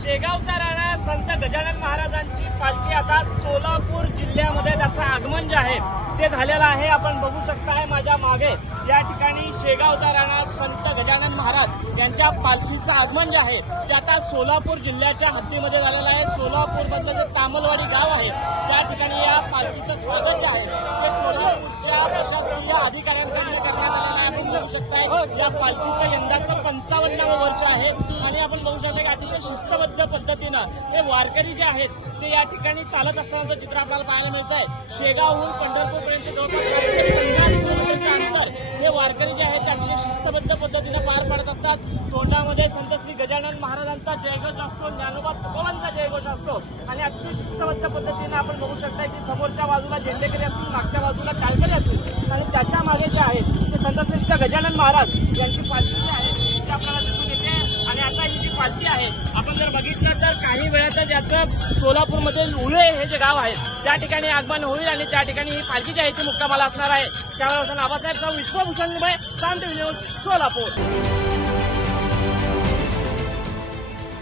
शेगावचा राणा संत गजानन महाराजांची पालखी. आता सोलापूर जिल्ह्यामध्ये त्याचं आगमन जे आहे ते झालेलं आहे. आपण बघू शकताय माझ्या मागे. या ठिकाणी शेगावचा राणा संत गजानन महाराज यांच्या पालखीचं आगमन जे आहे ते आता सोलापूर जिल्ह्याच्या हद्दीमध्ये झालेलं आहे. सोलापूर मधलं जे तामलवाडी गाव आहे त्या ठिकाणी या पालखीचं स्वागत जे आहे ते सोलापूरच्या प्रशासकीय अधिकारी आहे. शकताय या पालखीचं यंदाचं पंचावन्नावं वर्ष आहे. आणि आपण बघू शकता की अतिशय शिस्तबद्ध पद्धतीनं हे वारकरी जे आहेत ते या ठिकाणी चालत असतानाचं चित्र आपल्याला पाहायला मिळत आहे शेगावहून पंढरपूरपर्यंत जवळपास चारशे पन्नास किलोमीटरचं अंतर हे वारकरी जे आहेत ते अतिशय शिस्तबद्ध पद्धतीनं पार पाडत असतात. तोंडामध्ये संत श्री गजानन महाराजांचा जयघोष असतो ज्ञानोबा तुकोबांचा जयघोष असतो. आणि अतिशय शिस्तबद्ध पद्धतीनं आपण बघू शकता की समोरच्या बाजूला झेंडेकरी असतील मागच्या बाजूला कालकरी असतील. आणि त्याच्यामागे जे आहेत संतश्रेष्ठ गजानन महाराज यांची पालखी जी आहे ती आपल्याला दिसून येते. आणि आता ही जी पालखी आहे आपण जर बघितलं तर काही वेळातच याचं सोलापूरमध्ये उळे हे जे गाव आहे त्या ठिकाणी आगमन होईल आणि त्या ठिकाणी ही पालखी जी आहे ती मुक्कामाला असणार आहे. त्यावेळेस आबासाहेब विश्वभूषण मुंबई साम सोलापूर.